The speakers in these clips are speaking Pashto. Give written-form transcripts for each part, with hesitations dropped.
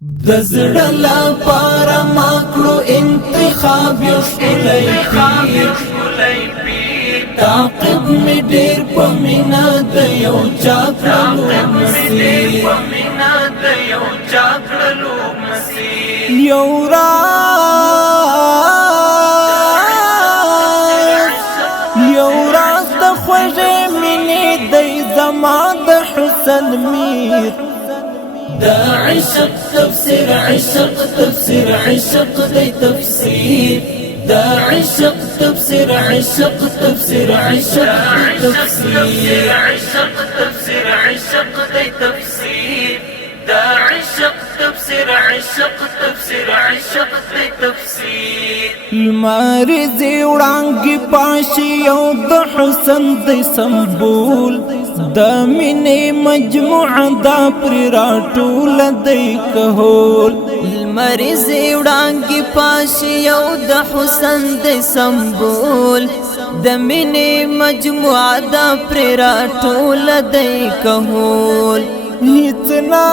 د زړه لپاره ما کړو انتخاب یو ښکلی پیر تعقیب مې ډېر په مینه د یو چا کړلو مسیر یو راز د خوږې مینې دی زما د حسن میر دا عشق تفسير عشق تفسير عشق دی تفسير دا عشق تفسير عشق تفسير عشق تفسير عشق تفسير عشق دی تفسير دا عشق تفسير عشق تفسير عشق دی تفسير المارزي وړانګي پاشي یو د حسن دی سمبول دا مینې مجموعه دا پر راټول دی کهول المرزي وړانګي پاشي یو د حسن دی سمبول د مینې مجموعه دا پر راټول دی کهول هیڅ نه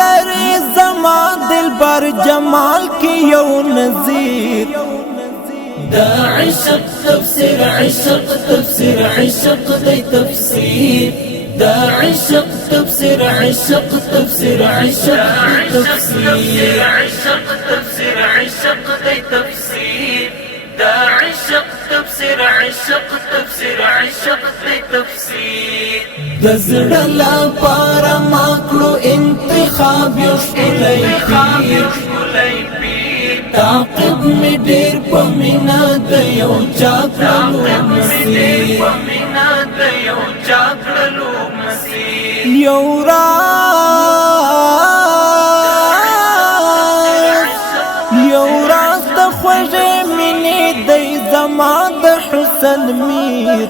لري زما دلبر جمال کی یو نظیر دا عشق تفسير عشق تفسير عشق دی تفسير دا عشق تفسير عشق تفسير عشق تفسير عشق تفسير عشق دی تفسير دا عشق تفسير عشق تفسير عشق دی تفسير د زړه لپاره ما کړو انتخاب یو ښکلی پیر تعقیب مې ډېر په مینه د یو چا کړلو مسیر یو راز د خوږې مینې دی زما د حسن میر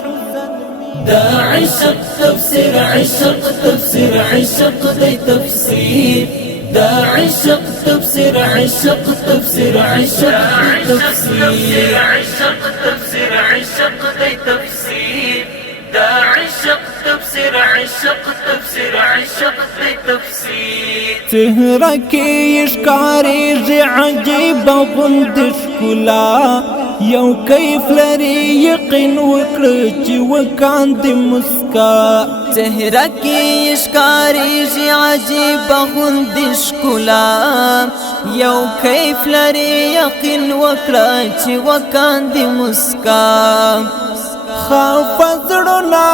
دا عشق تفسير عشق تفسير عشق دی تفسير دا عشق تفسير عشق تفسير عشق تفسير عشق تفسير عشق دی تفسير دا عشق تفسير عشق تفسير عشق دی تفسير چهره کې ښکارېږي عجیبه غوندې ښکلا یو کیف لري یقین وکړه چې وکاندې مسکا چهره کې ښکارېږي عجیبه غوندې ښکلا یو کیف لري یقین وکړه چې وکاندې مسکا خافه زړونه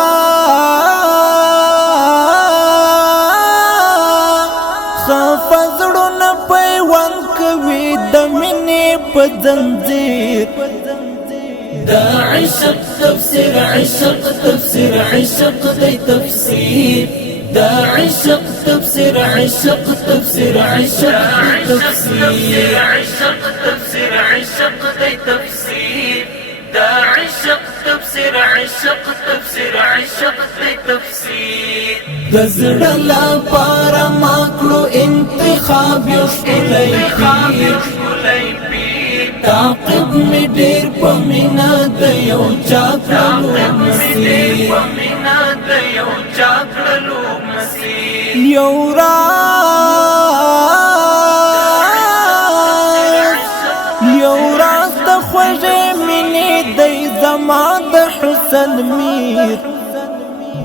پیوند کوي د مینې په زنځیر دا عشق تفسير عشق تفسير عشق دی تفسير دا عشق تفسير عشق تفسير عشق تفسير عشق تفسير عشق دی تفسير دا عشق تفسير عشق تفسير عشق دی تفسير د زړه لپاره ما کړو انتخاب یو ښکلی پیر تعقیب مې ډېر په مینه د یو چا کړلو مسیر یو راز د خوږې مینې دی زما د حسن میر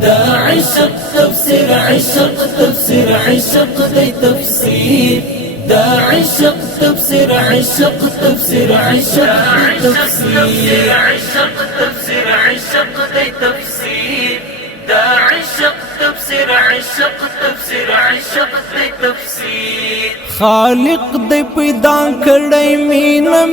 دا عشق تفسير عشق تفسير عشق دی تفسير دا عشق تفسير عشق تفسير عشق تفسير عشق تفسير عشق دی تفسير دا عشق تفسير عشق تفسير عشق دی تفسير خالق دی پیدا کړی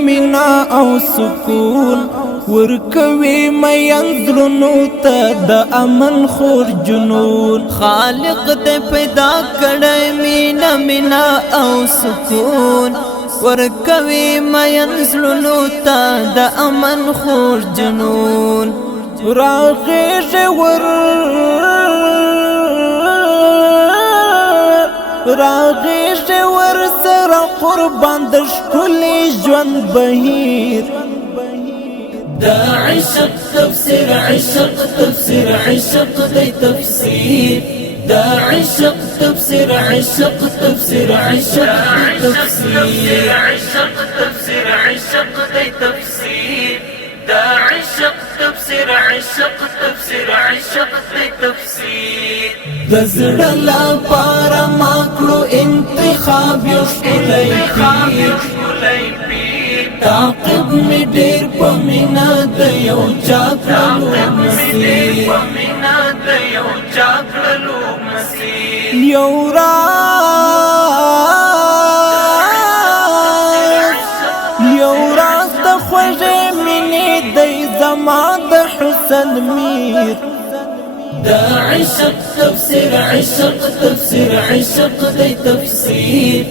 مینا او سکون ورکوي مین زړونو ته د امن خور جنون خالق دې پیدا کړی مینا او سکون ورکوي مین زړونو ته د امن خور جنون راغېږي ور سره قربان د ښکلي ژوند بهیر دا عشق تفسیر عشق تفسیر عشق دی تفسیر دا عشق تفسیر عشق تفسیر عشق دی تفسیر عشق تفسیر عشق دی تفسیر دا عشق تفسیر عشق تفسیر عشق دی تفسیر دزړه لپاره ماکلو انتخاب یو ښکلی پیر تعقیب می ډیر په مینا د یو چا کړلو مسیر یو راز د خوږې مینې دی زما د حسن میر دا عشق تفسیر عشق تفسیر عشق دی تفسیر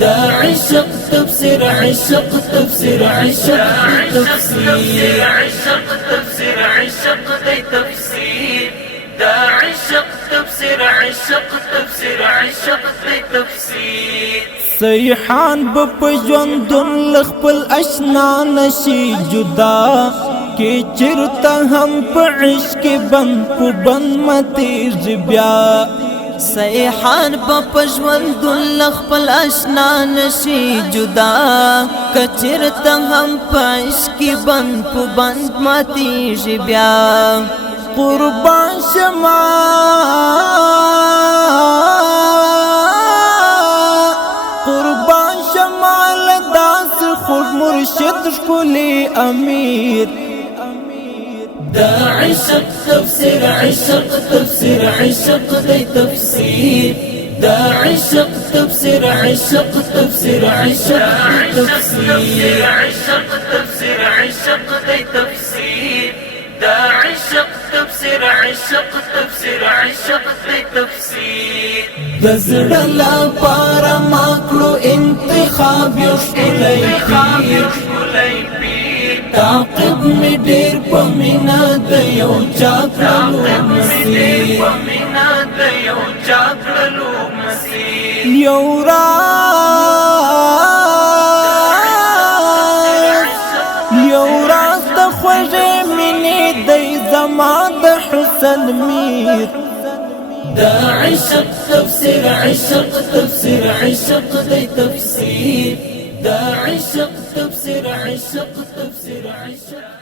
دا عشق تفسیر عشق تفسیر عشق دی تفسیر عشق تفسیر عشق دی تفسیر دا عشق تفسیر عشق تفسیر عشق دی تفسیر سیحان بپجوندن لخپل اشنا نشی جدا کی چرتا هم په عشق بند په بند متیز بیا سیحان پپژوند لخپل اشنا نشی جدا کچرتا هم په عشق بند په بند متیز بیا قربان شما لداس خود مرشد شکلی امیر دا عشق تفسیر عشق تفسیر عشق دی تفسیر دا عشق تفسیر عشق تفسیر عشق دی تفسیر عشق تفسیر عشق دی تفسیر دا عشق تفسیر عشق تفسیر عشق دی تفسیر دزړه لپاره ماکلو انتخاب یو ښکلی پیر تعقیب می ډیر په مینا د یو چا کړلو مسیر یو راز د خوږې مینې دی زما د حسن میر دا عشق تفسیر عشق تفسیر عشق دی تفسیر دا عشق تفسیر عشق تفسیر عشق